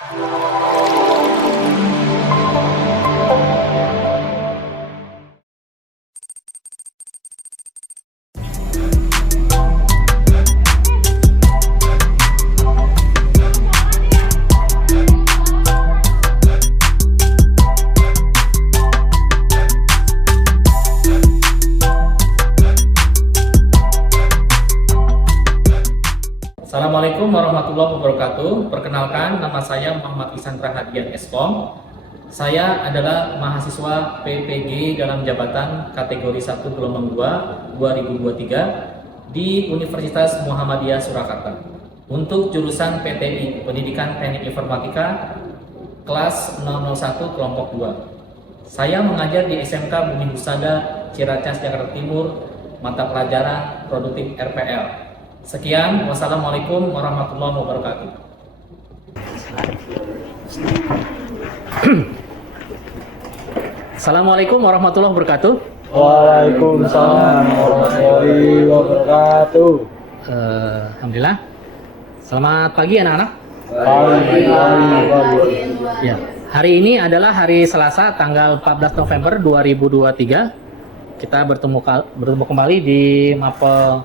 Assalamualaikum warahmatullahi wabarakatuh. Perkenalkan, nama saya Muhammad Isandra Hadian Eskom. Saya adalah mahasiswa PPG dalam jabatan kategori 1 gelombang 2 2023 di Universitas Muhammadiyah Surakarta untuk jurusan PTI Pendidikan Teknik Informatika kelas 001 kelompok 2. Saya mengajar di SMK Bumi Husada Ciracas Jakarta Timur, mata pelajaran produktif RPL. Sekian, wassalamualaikum warahmatullahi wabarakatuh. Assalamualaikum warahmatullahi wabarakatuh. Waalaikumsalam warahmatullahi wabarakatuh. Alhamdulillah. Selamat pagi anak-anak. Ya, hari ini adalah hari Selasa tanggal 14 November 2023. Kita bertemu kembali di mapel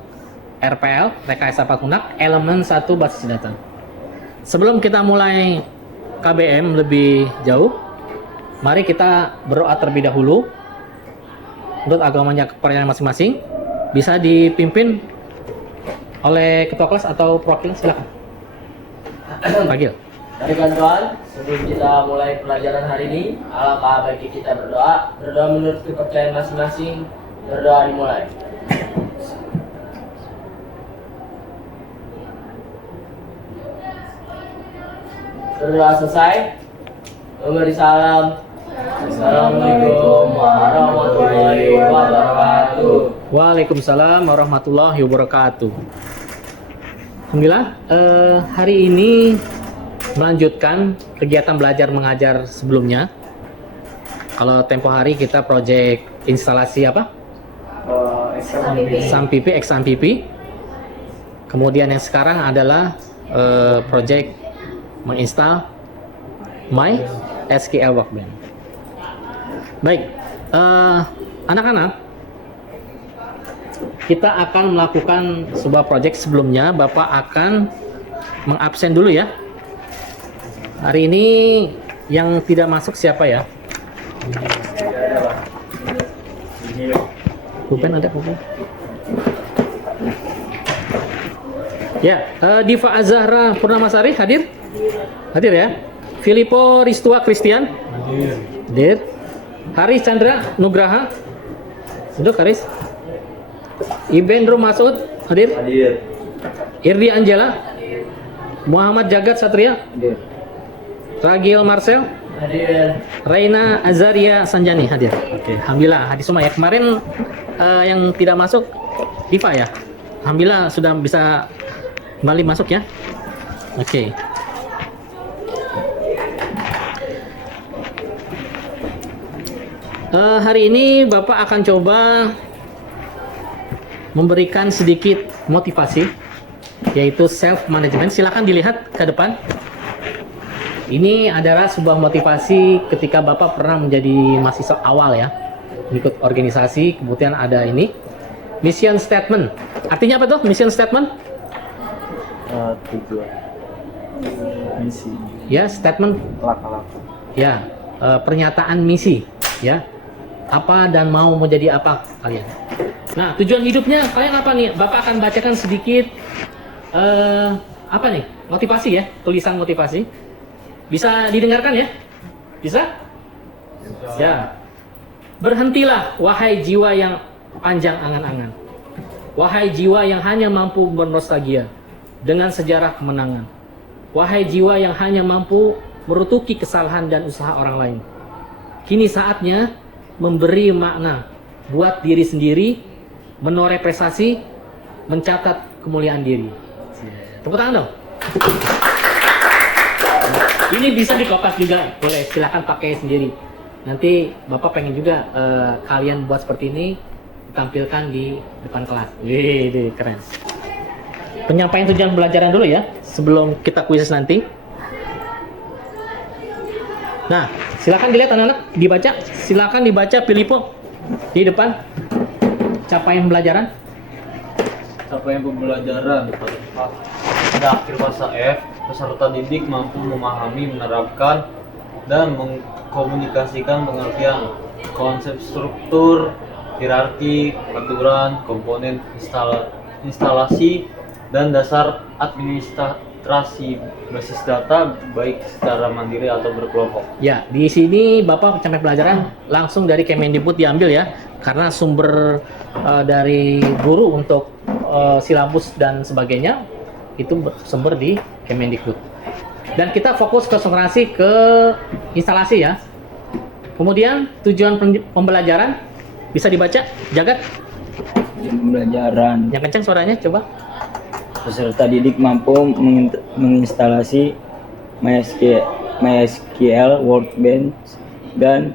RPL, Rekayasa Pakunak, elemen 1 basis data. Sebelum kita mulai KBM lebih jauh, mari kita berdoa terlebih dahulu untuk agamanya kepercayaan masing-masing. Bisa dipimpin oleh ketua kelas atau perwakilan, silakan. Panggil. Mari kawan, sebelum kita mulai pelajaran hari ini, alangkah baiknya kita berdoa menurut kepercayaan masing-masing. Berdoa dimulai. Berdoa selesai, memberi salam. Assalamualaikum warahmatullahi wabarakatuh. Waalaikumsalam warahmatullahi wabarakatuh. Alhamdulillah, hari ini melanjutkan kegiatan belajar mengajar sebelumnya. Kalau tempo hari kita proyek instalasi apa? SAMPP, XAMPP. Kemudian yang sekarang adalah proyek menginstal My SQL Workbench. Baik, anak-anak, kita akan melakukan sebuah proyek. Sebelumnya Bapak akan mengabsen dulu ya. Hari ini yang tidak masuk siapa ya? Pulpen ada pulpen? Ya, Diva Azahra Purnamasari hadir? Hadir ya. Filippo Ristua Christian? Hadir. Haris Chandra Nugraha? Duduk Haris. Ibendro Masud? Hadir. Irdi Angela? Muhammad Jagat Satria? Hadir. Ragil Marcel? Hadir. Raina Azaria Sanjani hadir. Oke, alhamdulillah hadir semua ya. Kemarin yang tidak masuk Diva ya. Alhamdulillah sudah bisa kembali masuk ya. Oke. Hari ini Bapak akan coba memberikan sedikit motivasi, yaitu self management. Silakan dilihat ke depan. Ini adalah sebuah motivasi ketika Bapak pernah menjadi mahasiswa awal ya, ikut organisasi. Kemudian ada ini mission statement. Artinya apa tuh mission statement? Tujuan, misi, Ya, statement. laka-laka. Ya, pernyataan misi. Ya, apa dan mau menjadi apa kalian. Nah, tujuan hidupnya kalian apa nih? Bapak akan bacakan sedikit apa nih? Motivasi ya, tulisan motivasi. Bisa didengarkan ya? Bisa? Ya. Berhentilah wahai jiwa yang panjang angan-angan. Wahai jiwa yang hanya mampu bernostalgia dengan sejarah kemenangan. Wahai jiwa yang hanya mampu merutuki kesalahan dan usaha orang lain. Kini saatnya memberi makna buat diri sendiri, menoreh prestasi, mencatat kemuliaan diri. Tepuk tangan dong. Ini bisa dikopas juga, boleh, silahkan pakai sendiri. Nanti Bapak pengen juga kalian buat seperti ini, tampilkan di depan kelas. Wih, keren. Penyampaian tujuan pembelajaran dulu ya, sebelum kita kuis nanti. Nah, silakan dilihat anak-anak, dibaca. Silakan dibaca Filipo di depan. Capaian pembelajaran. Capaian pembelajaran pada akhir fase F, peserta didik mampu memahami, menerapkan, dan mengkomunikasikan pengertian konsep struktur, hierarki, aturan, komponen instalasi, dan dasar administrasi basis data baik secara mandiri atau berkelompok. Ya, di sini Bapak capaian pelajaran langsung dari Kemendikbud diambil ya, karena sumber dari guru untuk silabus dan sebagainya itu bersumber di Kemendikbud. Dan kita fokus konsentrasi ke instalasi ya. Kemudian tujuan pembelajaran bisa dibaca, Jagat. Pembelajaran Yang kencang suaranya coba. peserta didik mampu menginstalasi MySQL Workbench dan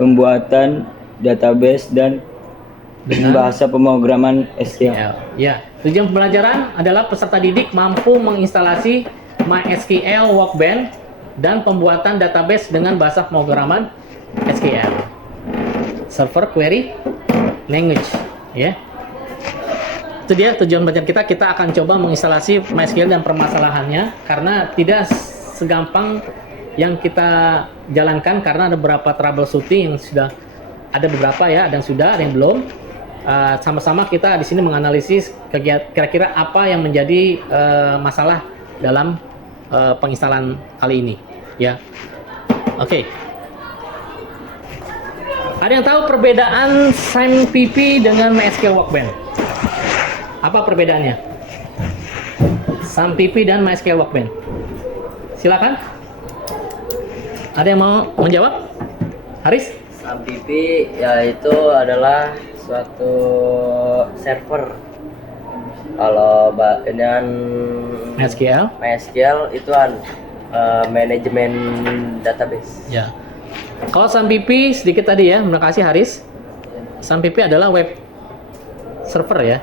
pembuatan database dan bahasa pemrograman SQL. Ya, tujuan pembelajaran adalah peserta didik mampu menginstalasi MySQL Workbench dan pembuatan database dengan bahasa pemrograman SQL. Server Query Language, ya. Itu dia tujuan belajar kita. Kita akan coba menginstalasi MySQL dan permasalahannya karena tidak segampang yang kita jalankan karena ada beberapa troubleshooting yang sudah ada beberapa ya, ada yang sudah, ada yang belum. Sama-sama kita di sini menganalisis kira-kira apa yang menjadi masalah dalam penginstalan kali ini, ya. Oke. Ada yang tahu perbedaan SAMPP dengan MySQL Workbench? Apa perbedaannya? SAMPP dan MySQL Workbench. Silakan. Ada yang mau menjawab? Haris? SAMPP yaitu adalah suatu server. Kalau dengan MySQL itu manajemen database. Ya. Kalau SAMPP sedikit tadi ya, terima kasih Haris. SAMPP adalah web server ya.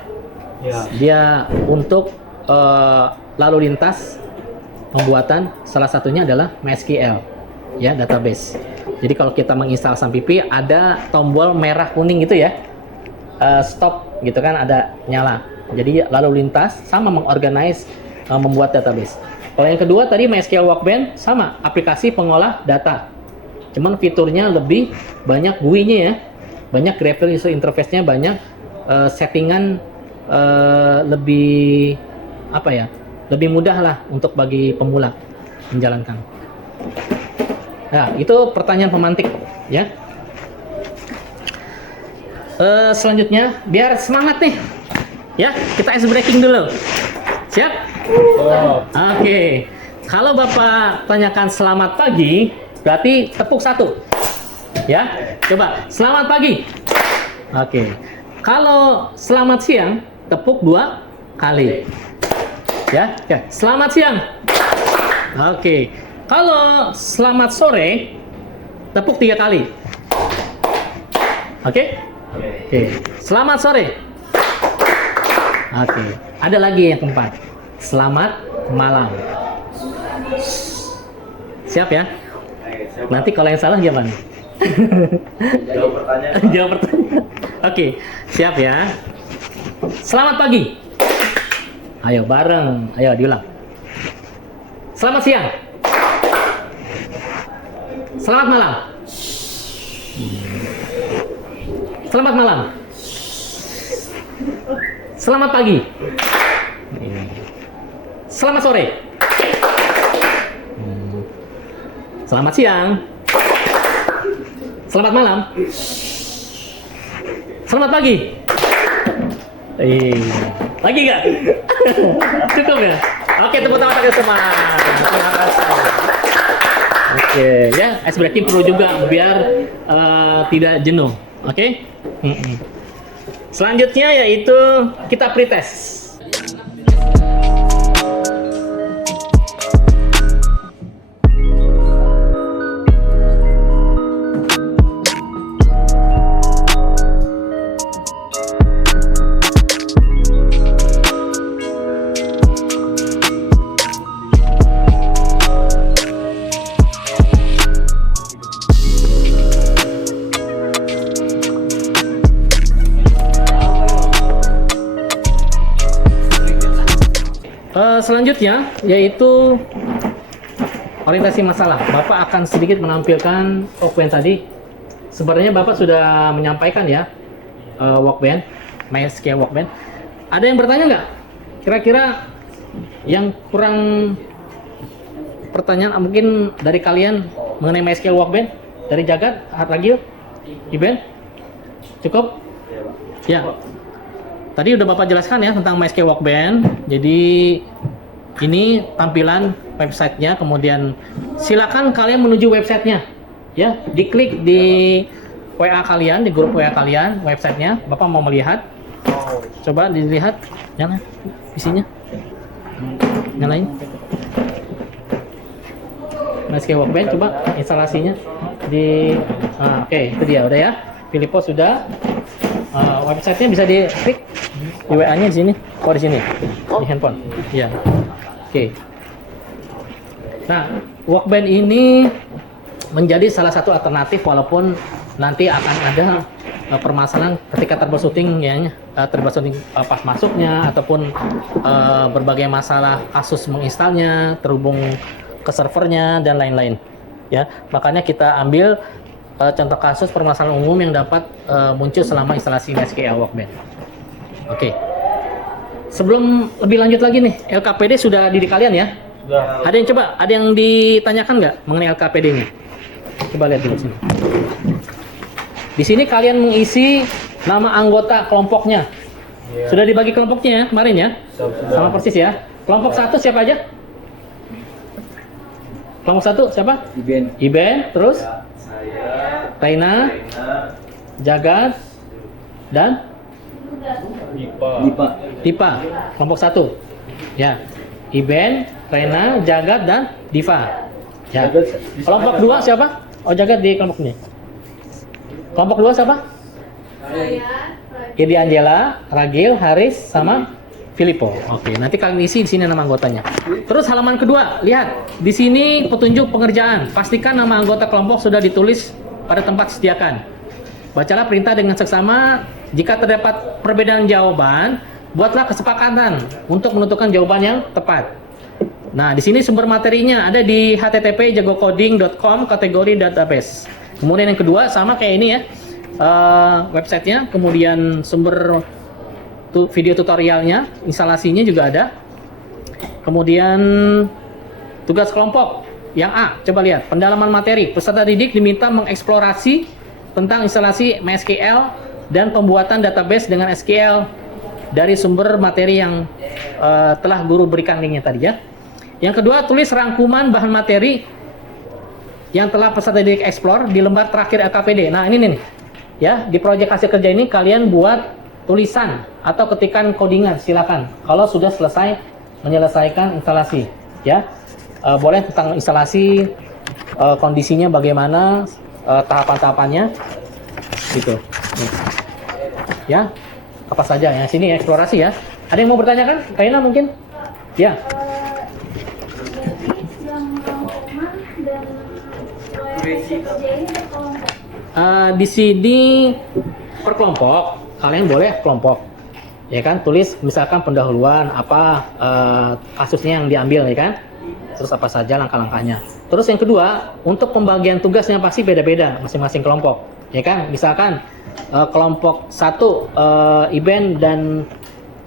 Ya. Dia untuk lalu lintas pembuatan salah satunya adalah MySQL ya, database. Jadi kalau kita menginstal SAMPP ada tombol merah kuning gitu ya, stop gitu kan, ada nyala. Jadi lalu lintas sama mengorganize membuat database. Kalau yang kedua tadi MySQL Workbench sama aplikasi pengolah data. Cuman fiturnya lebih banyak GUI-nya ya, banyak graphical user interface-nya, banyak settingan lebih apa ya, lebih mudah lah untuk bagi pemula menjalankan. Nah, itu pertanyaan pemantik ya. Selanjutnya biar semangat nih ya, kita ice breaking dulu. Siap? Oke. Kalau Bapak tanyakan selamat pagi, berarti tepuk satu ya. Coba selamat pagi. Oke. Kalau selamat siang, tepuk 2 kali ya. Selamat siang. Oke. Kalau selamat sore, tepuk 3 kali. Oke? Oke. Selamat sore. Oke. Ada lagi yang keempat. Selamat malam. Siap ya? Nanti kalau yang salah gimana? Jawab pertanyaan. Jawab pertanyaan. Oke, siap ya. Selamat pagi. Ayo bareng. Ayo diulang. Selamat siang. Selamat malam. Selamat malam. Selamat pagi. Selamat sore. Selamat siang. Selamat malam. Selamat pagi. Lagi nggak? Cukup ya? Oke, tepuk tangan kita semua. Terima kasih. Oke, ya, ice breaking perlu juga biar tidak jenuh. Oke? Selanjutnya yaitu kita pretest. selanjutnya yaitu orientasi masalah. Bapak akan sedikit menampilkan Workbench tadi. Sebenarnya Bapak sudah menyampaikan ya Workbench, MySQL Workbench. Ada yang bertanya nggak? Kira-kira yang kurang pertanyaan mungkin dari kalian mengenai MySQL Workbench? Dari Jagat, Ragil, Iben? Cukup? Ya. Tadi udah Bapak jelaskan ya tentang MySQL Workbench. Jadi ini tampilan websitenya, kemudian silakan kalian menuju websitenya. Ya, diklik di WA kalian, di grup WA kalian, websitenya. Bapak mau melihat? Coba dilihat, nyala isinya. Nyalain. MySQL Workbench, coba instalasinya di. Oke, itu dia udah ya. Filippo sudah. Websitenya bisa diklik di WA-nya di sini. Oh, di sini. Di handphone. Iya. Oke. Nah, Workbench ini menjadi salah satu alternatif walaupun nanti akan ada permasalahan ketika troubleshooting ya, troubleshooting pas masuknya ataupun berbagai masalah kasus menginstalnya, terhubung ke servernya dan lain-lain. Ya, makanya kita ambil contoh kasus permasalahan umum yang dapat muncul selama instalasi MySQL Workbench. Oke. Sebelum lebih lanjut lagi nih, LKPD sudah di kalian ya? Sudah. Ada yang ditanyakan nggak mengenai LKPD ini? Coba lihat dulu sini. Di sini kalian mengisi nama anggota kelompoknya. Iya. Sudah dibagi kelompoknya ya kemarin ya? Sudah. Sama persis ya. Kelompok 1 siapa aja? Kelompok 1 siapa? Iben, terus? Raina, Jagat, dan Dipa. Kelompok 1. Ya. Iben, Raina, Jagat, dan Diva. Ya. Kelompok 2 siapa? Oh, Jagat di kelompok ini. Kelompok 2 siapa? Edi Angela, Ragil, Haris, sama Filippo. Oke, nanti kalian isi di sini nama anggotanya. Terus halaman kedua, lihat di sini petunjuk pengerjaan. Pastikan nama anggota kelompok sudah ditulis pada tempat sediakan. Bacalah perintah dengan seksama. Jika terdapat perbedaan jawaban, buatlah kesepakatan untuk menentukan jawaban yang tepat. Nah, di sini sumber materinya ada di http://jagocoding.com kategori database. Kemudian yang kedua sama kayak ini ya, websitenya. Kemudian sumber video tutorialnya, instalasinya juga ada. Kemudian tugas kelompok yang A, coba lihat pendalaman materi. Peserta didik diminta mengeksplorasi tentang instalasi MySQL dan pembuatan database dengan SQL dari sumber materi yang telah guru berikan linknya tadi ya. Yang kedua, tulis rangkuman bahan materi yang telah peserta didik explore di lembar terakhir LKPD. Nah, ini nih. Ya, di proyek hasil kerja ini kalian buat tulisan atau ketikan codingan, silakan. Kalau sudah selesai menyelesaikan instalasi, ya. Boleh tentang instalasi, kondisinya bagaimana, tahapan-tahapannya gitu. Ya. Apa saja ya, sini eksplorasi ya. Ada yang mau bertanyakan? Raina mungkin? Ya. Di sini per kelompok, kalian boleh kelompok, ya kan? Tulis misalkan pendahuluan apa kasusnya yang diambil, ya kan? Terus apa saja langkah-langkahnya. Terus yang kedua, untuk pembagian tugasnya pasti beda-beda masing-masing kelompok, ya kan? Misalkan kelompok 1 Iben dan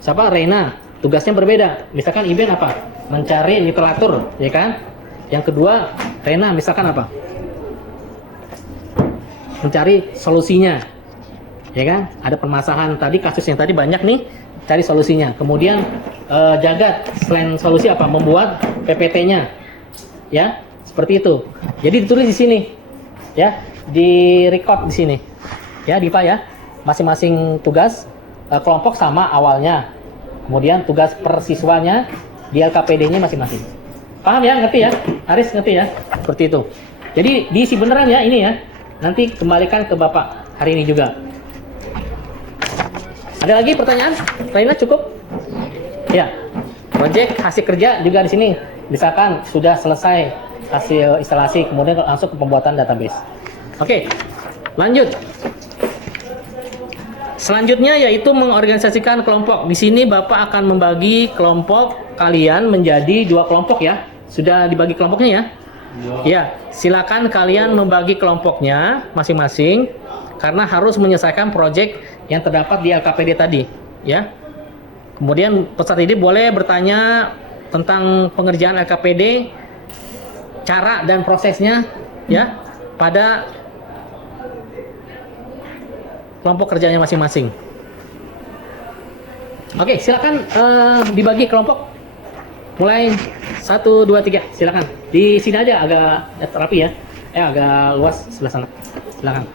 siapa Reina tugasnya berbeda. Misalkan Iben apa? Mencari literatur, ya kan? Yang kedua Reina misalkan apa? Mencari solusinya, ya kan? Ada permasalahan tadi, kasus yang tadi banyak nih, cari solusinya. Kemudian Jagat selain solusi apa? Membuat PPT-nya, ya seperti itu. Jadi ditulis di sini, ya, di record di sini, ya, Diva ya. Masing-masing tugas kelompok sama awalnya, kemudian tugas per siswanya di LKPD-nya masing-masing. Paham ya? Ngerti ya? Haris ngerti ya? Seperti itu. Jadi diisi beneran ya ini ya. Nanti kembalikan ke Bapak hari ini juga. Ada lagi pertanyaan? Raina cukup? Ya. Project hasil kerja juga di sini. Misalkan sudah selesai hasil instalasi, kemudian langsung ke pembuatan database. Oke. Lanjut. Selanjutnya yaitu mengorganisasikan kelompok. Di sini Bapak akan membagi kelompok kalian menjadi 2 kelompok ya. Sudah dibagi kelompoknya ya? Ya, silakan kalian membagi kelompoknya masing-masing karena harus menyelesaikan proyek yang terdapat di LKPD tadi, ya. Kemudian peserta didik boleh bertanya tentang pengerjaan LKPD, cara dan prosesnya, ya, pada kelompok kerjanya masing-masing. Oke, silakan dibagi kelompok. Mulai 1, 2, 3, silakan. Di sini aja agak rapi ya. Agak luas sebelah sana. Silakan.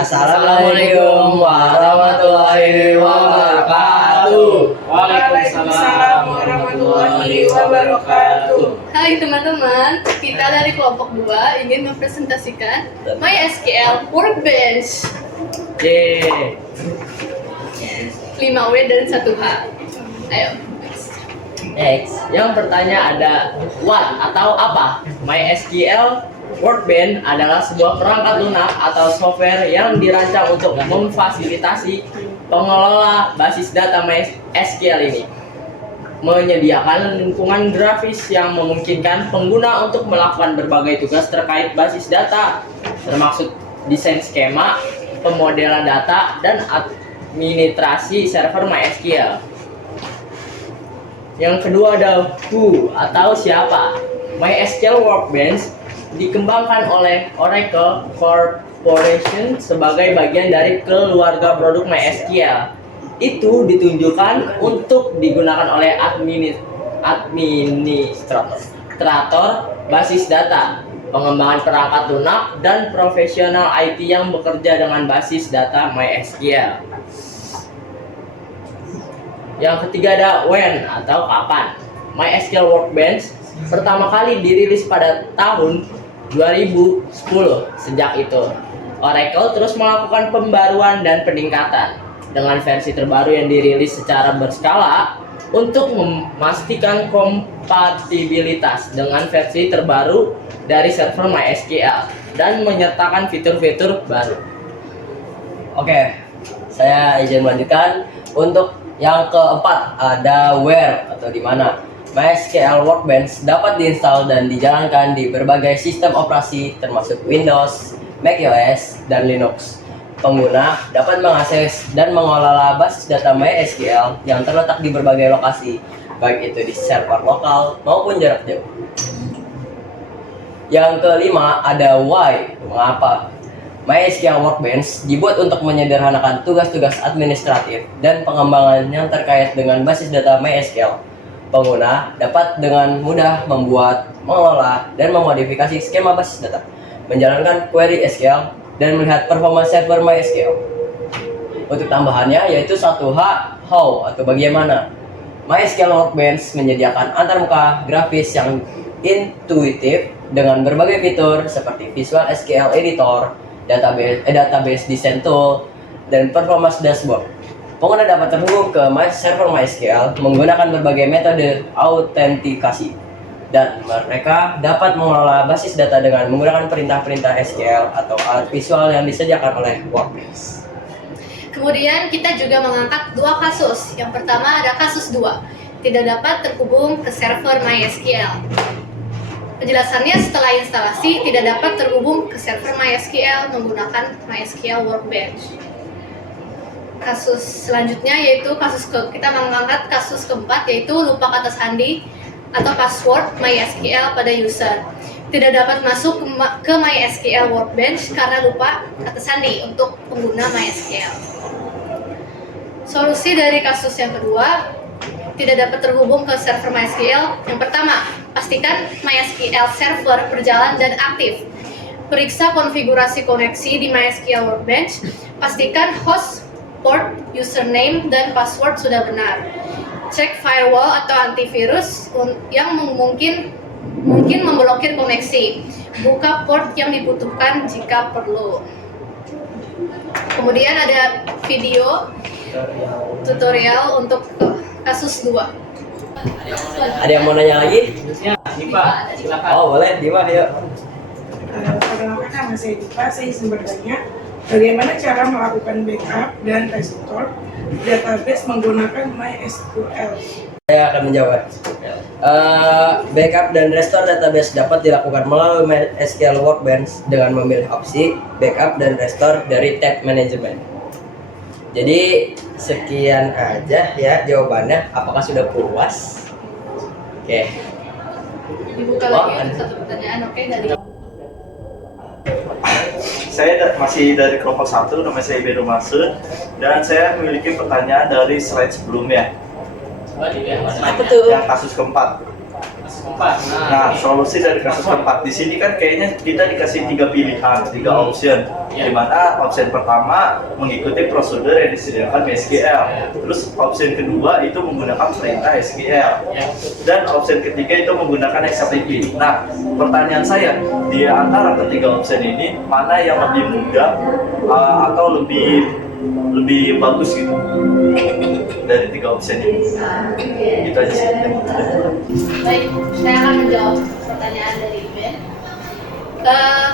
Assalamualaikum warahmatullahi wabarakatuh. Waalaikumsalam warahmatullahi wabarakatuh. Hai teman-teman, kita dari kelompok 2 ingin mempresentasikan MySQL Workbench Yeay. 5W dan 1H. Ayo. Next, yang bertanya ada what atau apa? MySQL Workbench adalah sebuah perangkat lunak atau software yang dirancang untuk memfasilitasi pengelola basis data MySQL ini. Menyediakan lingkungan grafis yang memungkinkan pengguna untuk melakukan berbagai tugas terkait basis data, termasuk desain skema, pemodelan data, dan administrasi server MySQL. Yang kedua ada who atau siapa. MySQL Workbench dikembangkan oleh Oracle Corporation sebagai bagian dari keluarga produk MySQL. Itu ditunjukkan untuk digunakan oleh administrator basis data, pengembangan perangkat lunak, dan profesional IT yang bekerja dengan basis data MySQL. Yang ketiga ada when atau kapan. MySQL Workbench pertama kali dirilis pada tahun 2010. Sejak itu, Oracle terus melakukan pembaruan dan peningkatan dengan versi terbaru yang dirilis secara berskala untuk memastikan kompatibilitas dengan versi terbaru dari server MySQL dan menyertakan fitur-fitur baru. Oke, saya izin melanjutkan. Untuk yang keempat ada where atau di mana. MySQL Workbench dapat diinstal dan dijalankan di berbagai sistem operasi termasuk Windows, macOS, dan Linux. Pengguna dapat mengakses dan mengelola basis data MySQL yang terletak di berbagai lokasi, baik itu di server lokal maupun jarak jauh. Yang kelima ada why, mengapa. MySQL Workbench dibuat untuk menyederhanakan tugas-tugas administratif dan pengembangan yang terkait dengan basis data MySQL. Pengguna dapat dengan mudah membuat, mengelola, dan memodifikasi skema basis data, menjalankan query SQL, dan melihat performa server MySQL. Untuk tambahannya yaitu 1H, how atau bagaimana. MySQL Workbench menyediakan antarmuka grafis yang intuitif dengan berbagai fitur seperti Visual SQL Editor, database design tool, dan performance dashboard. Pengguna dapat terhubung ke server MySQL menggunakan berbagai metode autentikasi, dan mereka dapat mengelola basis data dengan menggunakan perintah-perintah SQL atau alat visual yang disediakan oleh Workbench. Kemudian kita juga mengangkat dua kasus. Yang pertama ada kasus 2, tidak dapat terhubung ke server MySQL. Penjelasannya, setelah instalasi tidak dapat terhubung ke server MySQL menggunakan MySQL Workbench. Kasus selanjutnya yaitu kita mengangkat kasus keempat, yaitu lupa kata sandi atau password MySQL pada user. Tidak dapat masuk ke MySQL Workbench karena lupa kata sandi untuk pengguna MySQL. Solusi dari kasus yang kedua, tidak dapat terhubung ke server MySQL. Yang pertama, pastikan MySQL server berjalan dan aktif. Periksa konfigurasi koneksi di MySQL Workbench. Pastikan host, port, username, dan password sudah benar. Cek firewall atau antivirus yang mungkin memblokir koneksi. Buka port yang dibutuhkan jika perlu. Kemudian ada video tutorial untuk kasus 2. Ada yang mau nanya lagi? Diva, silakan. Oh boleh, Diva, yuk. Perkenalkan nama saya Diva, saya izin bertanya bagaimana cara melakukan backup dan restore database menggunakan MySQL. Saya akan menjawab. Backup dan restore database dapat dilakukan melalui MySQL Workbench dengan memilih opsi backup dan restore dari tab manajemen. Jadi sekian aja ya jawabannya. Apakah sudah puas? Oke. Dibuka lagi ada satu pertanyaan, oke, dari Saya masih dari kelompok 1, nama saya Bedo Masud, dan saya memiliki pertanyaan dari slide sebelumnya. Apa tuh? Yang kasus keempat. Nah, solusi dari kasus keempat di sini kan kayaknya kita dikasih 3 pilihan, 3 option. Di mana option pertama mengikuti prosedur yang disediakan SQL. Terus option kedua itu menggunakan perintah SQL. Dan option ketiga itu menggunakan XMPP. Nah, pertanyaan saya, di antara ketiga option ini mana yang lebih mudah atau lebih bagus gitu dari 3 option ini? Itu aja sih. Baik, saya akan menjawab pertanyaan dari Ben.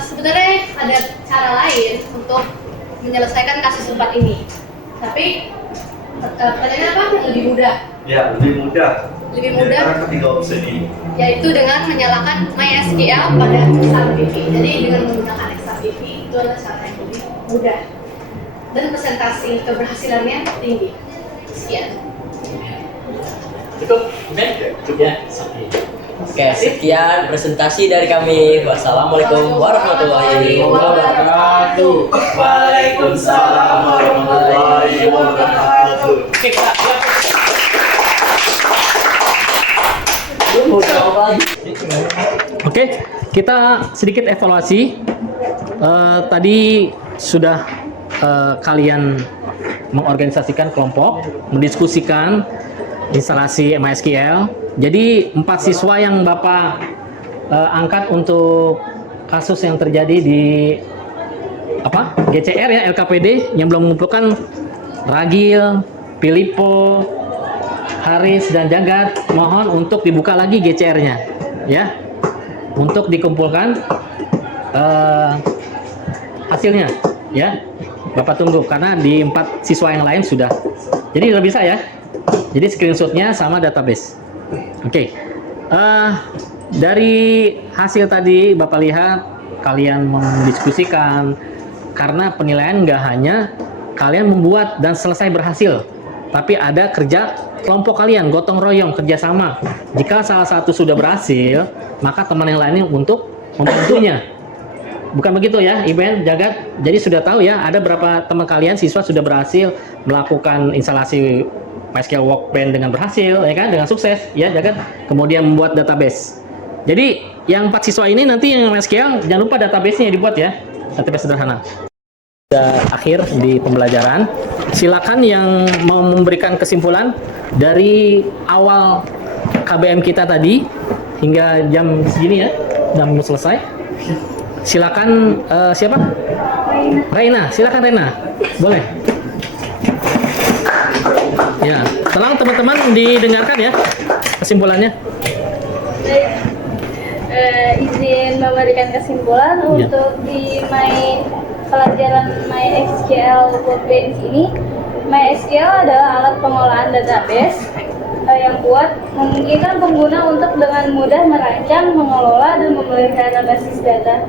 Sebenarnya ada cara lain untuk menyelesaikan kasus 4 ini. Tapi pertanyaannya apa? Lebih mudah. Ya, lebih mudah. Lebih Di mudah, antara ketiga option ini. yaitu dengan menyalakan MySQL pada XMPP. Jadi dengan menggunakan XMPP itu adalah cara yang lebih mudah dan presentasi keberhasilannya tinggi. Sekian. Cukup, Ben? Ya, oke. Oke, sekian presentasi dari kami. Wassalamualaikum warahmatullahi wabarakatuh. Waalaikumsalam warahmatullahi wabarakatuh. Oke, Kak. Oke, kita sedikit evaluasi. Tadi sudah kalian mengorganisasikan kelompok, mendiskusikan instalasi MySQL. Jadi 4 siswa yang Bapak angkat untuk kasus yang terjadi di GCR ya, LKPD yang belum mengumpulkan Ragil, Filipo, Haris dan Jagat, mohon untuk dibuka lagi GCR-nya ya, untuk dikumpulkan hasilnya ya. Bapak tunggu karena di 4 siswa yang lain sudah. Jadi udah bisa ya. Jadi screenshotnya sama database. Oke. Dari hasil tadi Bapak lihat kalian mendiskusikan, karena penilaian nggak hanya kalian membuat dan selesai berhasil, tapi ada kerja kelompok kalian, gotong royong, kerjasama. Jika salah satu sudah berhasil, maka teman yang lainnya untuk membantunya. Bukan begitu ya, Iben, Jagat? Jadi sudah tahu ya, ada berapa teman kalian siswa sudah berhasil melakukan instalasi MySQL Workbench dengan berhasil, ya kan, dengan sukses, ya Jagat. Kemudian membuat database. Jadi yang 4 siswa ini nanti yang MySQL, jangan lupa database-nya dibuat ya, database sederhana. Sudah akhir di pembelajaran. Silakan yang mau memberikan kesimpulan dari awal KBM kita tadi hingga jam segini ya, udah mau selesai. Silakan siapa? Reina, silakan Reina. Boleh. Ya, tolong teman-teman didengarkan ya kesimpulannya. Baik. Izin memberikan kesimpulan untuk di pelajaran MySQL Workbench ini. MySQL adalah alat pengolahan database yang kuat, memungkinkan pengguna untuk dengan mudah merancang, mengelola, dan memelihara basis data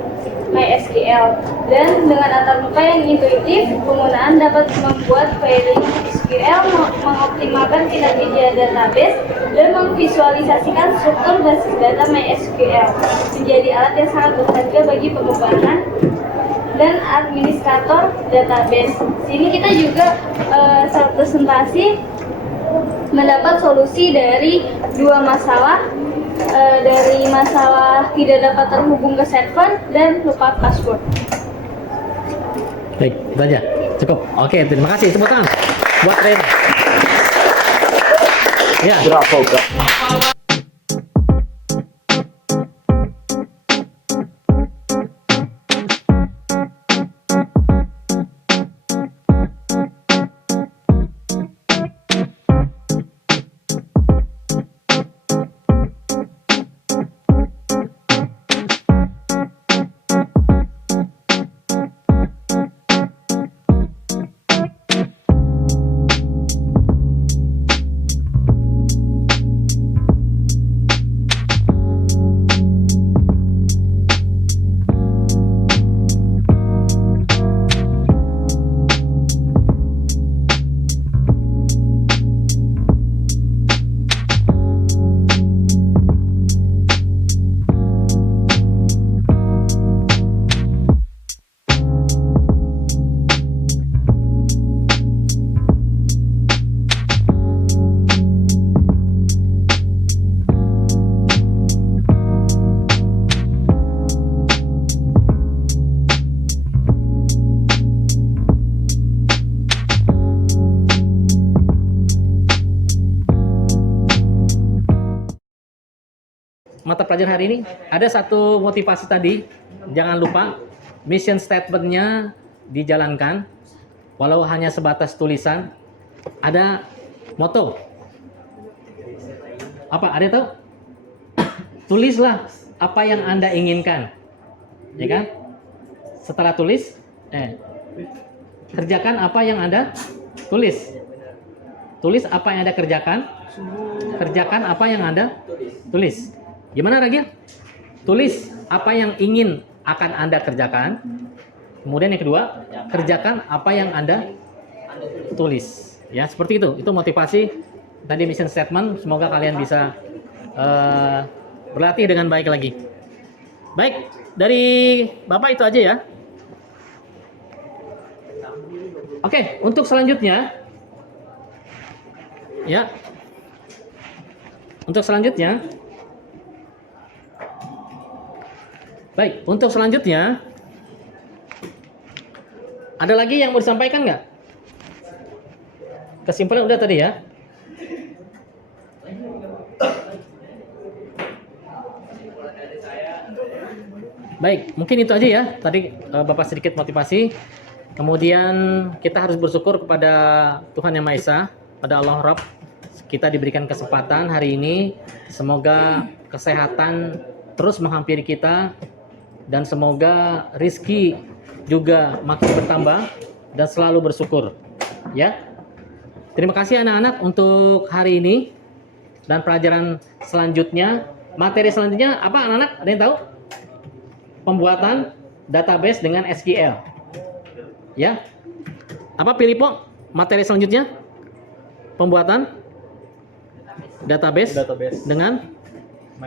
MySQL. Dan dengan antarmuka yang intuitif, penggunaan dapat membuat query SQL, mengoptimalkan kinerja database, dan memvisualisasikan struktur basis data MySQL menjadi alat yang sangat berharga bagi pengembangan dan administrator database. Sini kita juga saat presentasi mendapat solusi dari dua masalah, dari masalah tidak dapat terhubung ke server dan lupa password. Baik, itu aja. Cukup. Oke, terima kasih. Tepuk tangan buat Ren. Ya. Bravo, Kak. Mata pelajaran hari ini ada satu motivasi tadi, jangan lupa mission statement-nya dijalankan walau hanya sebatas tulisan. Ada moto apa, ada yang tahu? Tulislah apa yang Anda inginkan, ya kan? Setelah tulis kerjakan apa yang Anda tulis. Tulis apa yang Anda kerjakan, kerjakan apa yang Anda tulis. Gimana Ragil? Tulis apa yang ingin akan Anda kerjakan. Kemudian yang kedua, kerjakan apa yang Anda tulis. Ya, seperti itu. Itu motivasi tadi mission statement. Semoga kalian bisa berlatih dengan baik lagi. Baik, dari Bapak itu aja ya. Oke, untuk selanjutnya ya. Untuk selanjutnya baik, untuk selanjutnya ada lagi yang mau disampaikan nggak? Kesimpulan udah tadi ya. Baik, mungkin itu aja ya. Tadi Bapak sedikit motivasi. Kemudian kita harus bersyukur kepada Tuhan Yang Maha Esa, pada Allah Rabb. Kita diberikan kesempatan hari ini. Semoga kesehatan terus menghampiri kita. Dan semoga rizki juga makin bertambah dan selalu bersyukur. Ya, terima kasih anak-anak untuk hari ini dan pelajaran selanjutnya. Materi selanjutnya apa anak-anak? Ada yang tahu? Pembuatan database dengan SQL. Ya, apa Filipo? Materi selanjutnya? Pembuatan database dengan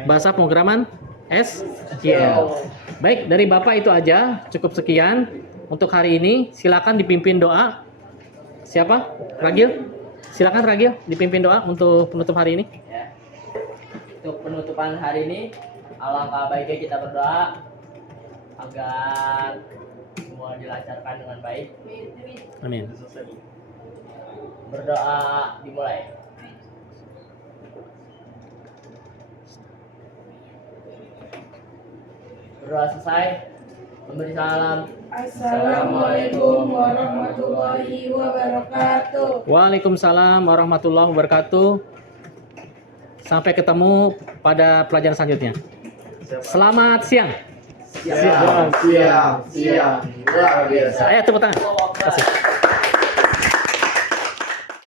bahasa pemrograman SQL. Baik, dari Bapak itu aja, cukup sekian untuk hari ini. Silakan dipimpin doa. Siapa? Ragil? Silakan Ragil dipimpin doa untuk penutup hari ini. Ya. Untuk penutupan hari ini, alangkah baiknya kita berdoa agar semua dilancarkan dengan baik. Amin. Berdoa dimulai. berdoa selesai, memberi salam. Assalamualaikum warahmatullahi wabarakatuh. Waalaikumsalam warahmatullahi wabarakatuh. Sampai ketemu pada pelajaran selanjutnya. Selamat siang. Siap. Luar biasa. Ayo tepuk tangan. Kasih.